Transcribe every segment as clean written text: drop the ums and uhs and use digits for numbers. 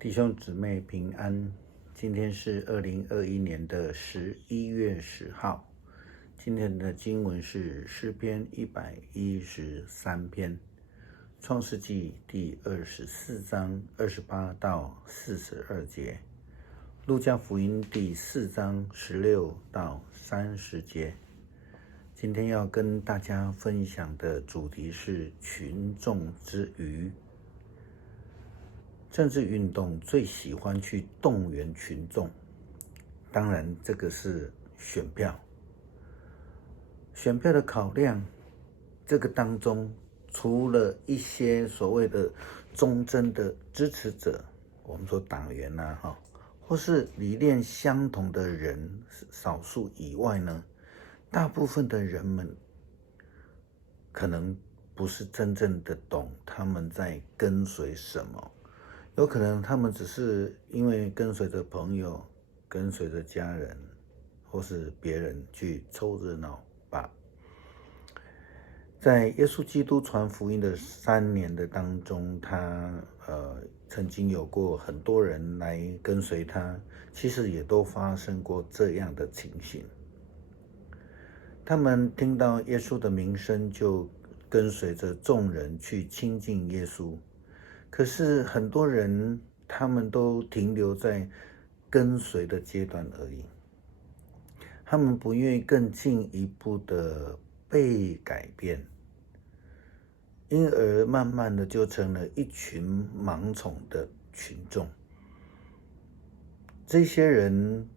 弟兄姊妹平安，今天是2021年的11月10号。今天的经文是诗篇113篇，创世纪第24章28到42节，路加福音第4章16到30节。今天要跟大家分享的主题是群众之余。政治运动最喜欢去动员群众，当然这个是选票。选票的考量，这个当中除了一些所谓的忠贞的支持者，我们说党员或是理念相同的人少数以外呢，大部分的人们可能不是真正的懂他们在跟随什么。有可能他们只是因为跟随着朋友、跟随着家人，或是别人去凑热闹罢了。在耶稣基督传福音的3年的当中，他曾经有过很多人来跟随他，其实也都发生过这样的情形。他们听到耶稣的名声，就跟随着众人去亲近耶稣。可是很多人他们都停留在跟随的阶段而已，他们不愿意更进一步的被改变，因而慢慢的就成了一群盲从的群众。这些人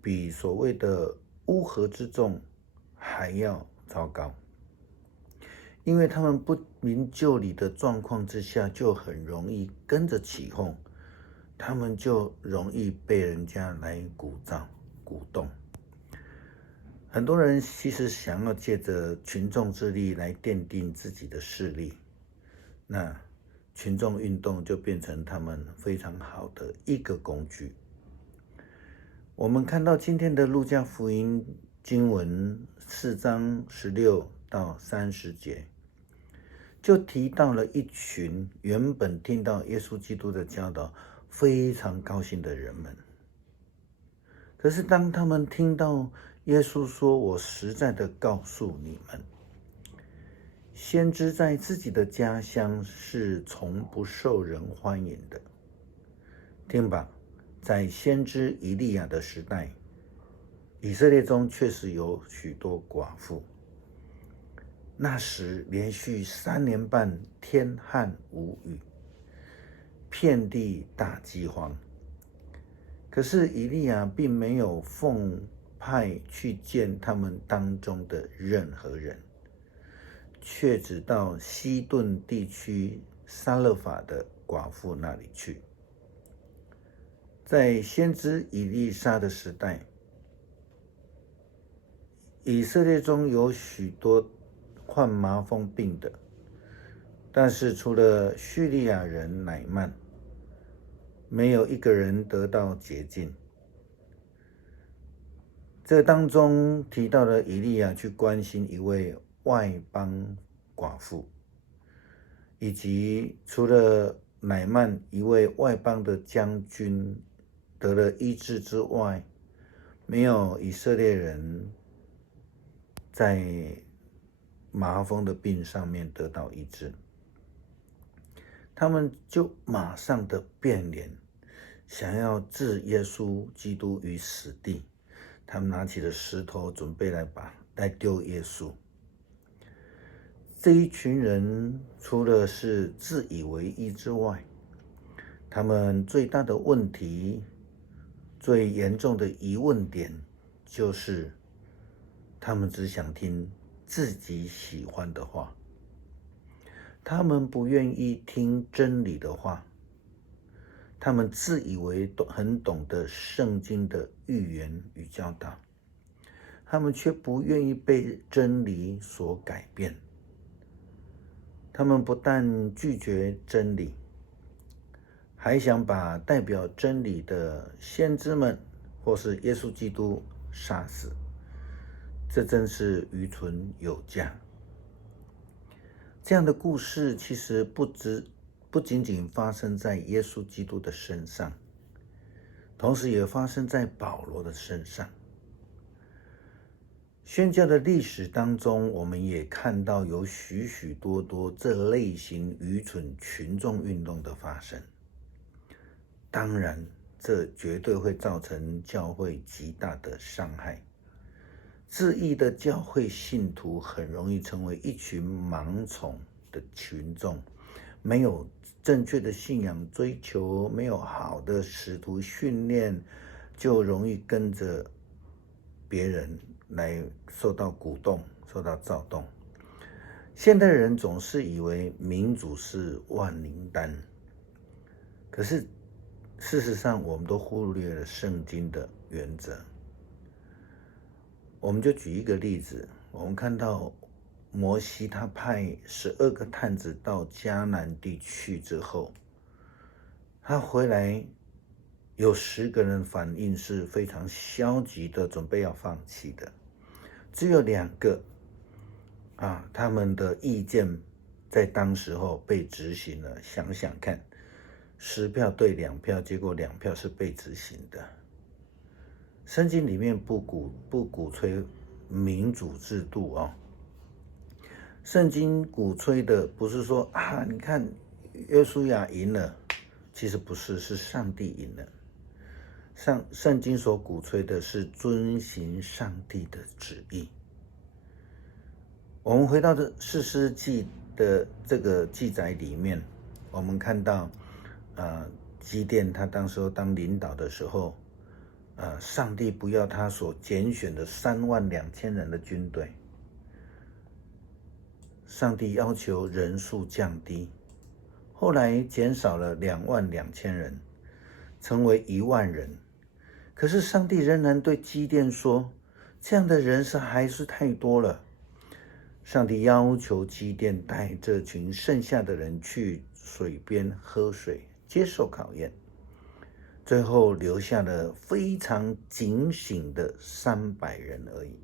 比所谓的乌合之众还要糟糕，因为他们不明就里的状况之下，就很容易跟着起哄，他们就容易被人家来鼓动。很多人其实想要借着群众之力来奠定自己的势力，那群众运动就变成他们非常好的一个工具。我们看到今天的路加福音经文4章16到30节，就提到了一群原本听到耶稣基督的教导非常高兴的人们。可是当他们听到耶稣说，我实在的告诉你们，先知在自己的家乡是从不受人欢迎的。听吧，在先知以利亚的时代，以色列中确实有许多寡妇。那时连续3年半天旱无雨，遍地大饥荒。可是以利亚并没有奉派去见他们当中的任何人，却只到西顿地区撒勒法的寡妇那里去。在先知以利沙的时代，以色列中有许多患麻风病的，但是除了叙利亚人乃曼，没有一个人得到洁净。这当中提到了以利亚去关心一位外邦寡妇，以及除了乃曼一位外邦的将军得了医治之外，没有以色列人在麻风的病上面得到医治。他们就马上的变脸，想要置耶稣基督于死地。他们拿起了石头，准备来丢耶稣。这一群人除了是自以为意之外，他们最大的问题、最严重的疑问点，就是他们只想听自己喜欢的话，他们不愿意听真理的话，他们自以为很懂得圣经的预言与教导，他们却不愿意被真理所改变。他们不但拒绝真理，还想把代表真理的先知们或是耶稣基督杀死。这真是愚蠢有加。这样的故事其实不不仅仅发生在耶稣基督的身上，同时也发生在保罗的身上。宣教的历史当中，我们也看到有许许多多这类型愚蠢群众运动的发生。当然，这绝对会造成教会极大的伤害。自义的教会信徒很容易成为一群盲从的群众，没有正确的信仰追求，没有好的使徒训练，就容易跟着别人来受到鼓动，受到躁动。现代人总是以为民主是万灵丹，可是事实上我们都忽略了圣经的原则。我们就举一个例子，我们看到摩西他派12个探子到迦南地去之后，他回来有10个人反应是非常消极的，准备要放弃的，只有2个他们的意见在当时候被执行了。想想看，10票对2票，结果2票是被执行的。圣经里面不鼓吹民主制度圣经鼓吹的不是说你看约书亚赢了，其实不是，是上帝赢了。圣经所鼓吹的是遵行上帝的旨意。我们回到这士师记的这个记载里面，我们看到基甸他当时候当领导的时候，上帝不要他所拣选的32000人的军队，上帝要求人数降低，后来减少了22000人，成为1万人。可是上帝仍然对基甸说，这样的人还是太多了。上帝要求基甸带这群剩下的人去水边喝水，接受考验。最后留下了非常警醒的300人而已。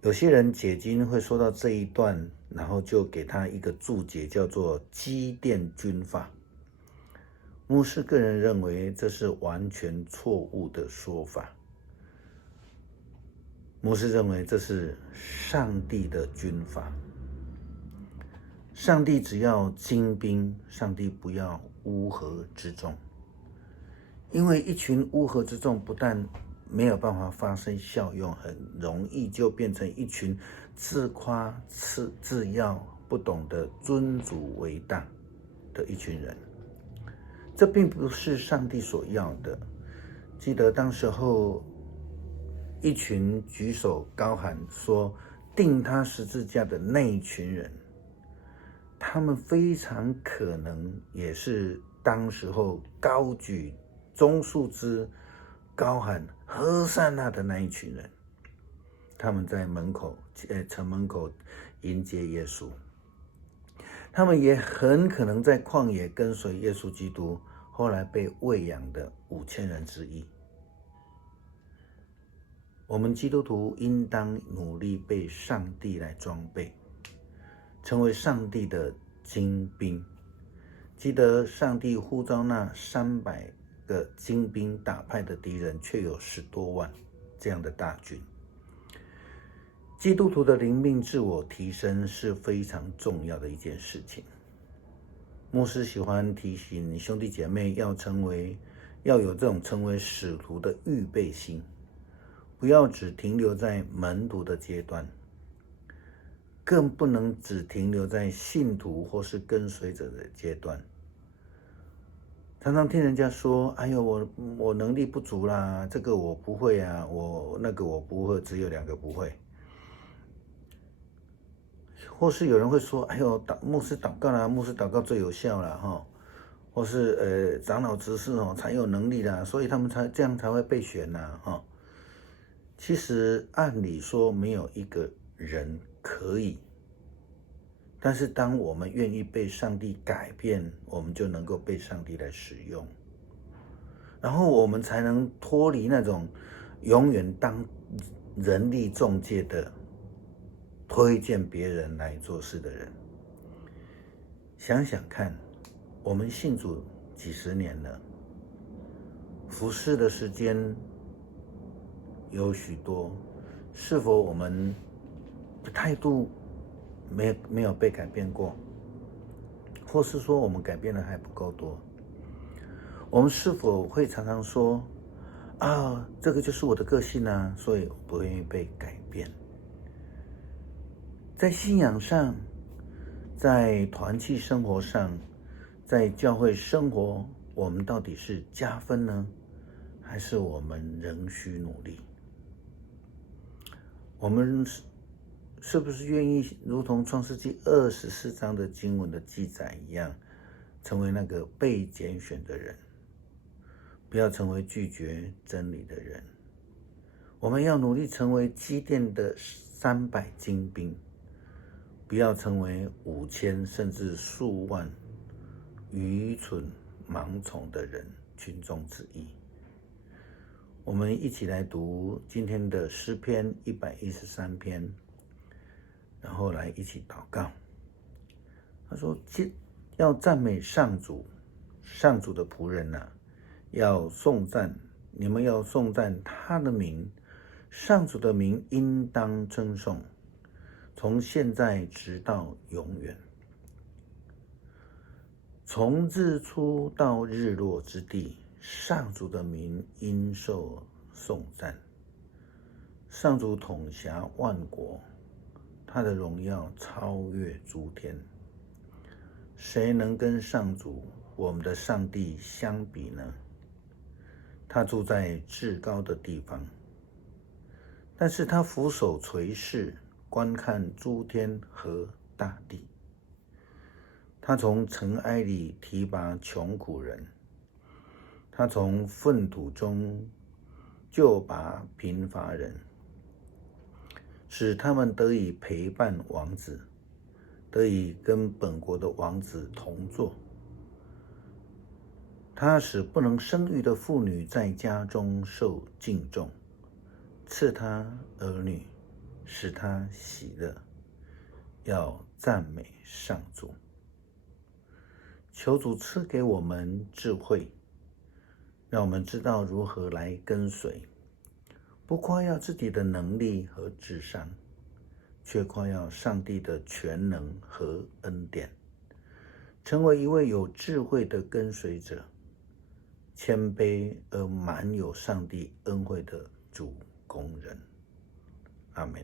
有些人解经会说到这一段，然后就给他一个注解，叫做基甸军法。牧师个人认为这是完全错误的说法。牧师认为这是上帝的军法。上帝只要精兵，上帝不要乌合之众。因为一群乌合之众不但没有办法发生效用，很容易就变成一群自夸自耀、不懂得尊主为大的一群人。这并不是上帝所要的。记得当时候一群举手高喊说钉他十字架的那一群人，他们非常可能也是当时候高举棕树枝高喊和散那的那一群人。他们在城门口迎接耶稣，他们也很可能在旷野跟随耶稣基督，后来被喂养的5000人之一。我们基督徒应当努力被上帝来装备，成为上帝的精兵。记得上帝呼召那300个精兵打败的敌人，却有10多万这样的大军。基督徒的灵命自我提升是非常重要的一件事情。牧师喜欢提醒兄弟姐妹要有这种成为使徒的预备心，不要只停留在门徒的阶段，更不能只停留在信徒或是跟随者的阶段。常常听人家说，哎呦，我能力不足啦，这个我不会啊，那个我不会，只有2个不会。或是有人会说，哎呦，牧师祷告啦，牧师祷告最有效啦，或是长老执事才有能力啦，所以他们这样才会被选啦，其实按理说没有一个人可以，但是当我们愿意被上帝改变，我们就能够被上帝来使用，然后我们才能脱离那种永远当人力中介的推荐别人来做事的人。想想看，我们信主几十年了，服侍的时间有许多，是否我们的态度没有被改变过，或是说我们改变的还不够多？我们是否会常常说啊，这个就是我的个性啊，所以我不愿意被改变？在信仰上，在团契生活上，在教会生活，我们到底是加分呢，还是我们仍需努力？我们是不是愿意如同创世纪24章的经文的记载一样，成为那个被拣选的人，不要成为拒绝真理的人？我们要努力成为基甸的300精兵，不要成为5000甚至数万愚蠢盲从的人群中之一。我们一起来读今天的诗篇113篇，然后来一起祷告。他说，要赞美上主，上主的仆人啊，要颂赞，你们要颂赞他的名，上主的名应当称颂，从现在直到永远。从日出到日落之地，上主的名应受颂赞。上主统辖万国，他的荣耀超越诸天。谁能跟上主我们的上帝相比呢？他住在至高的地方，但是他俯首垂视，观看诸天和大地。他从尘埃里提拔穷苦人，他从粪土中救拔贫乏人，使他们得以陪伴王子，得以跟本国的王子同坐。他使不能生育的妇女在家中受敬重，赐他儿女，使他喜乐。要赞美上主。求主赐给我们智慧，让我们知道如何来跟随，不夸耀自己的能力和智商，却夸耀上帝的全能和恩典，成为一位有智慧的跟随者，谦卑而满有上帝恩惠的主工人。阿们。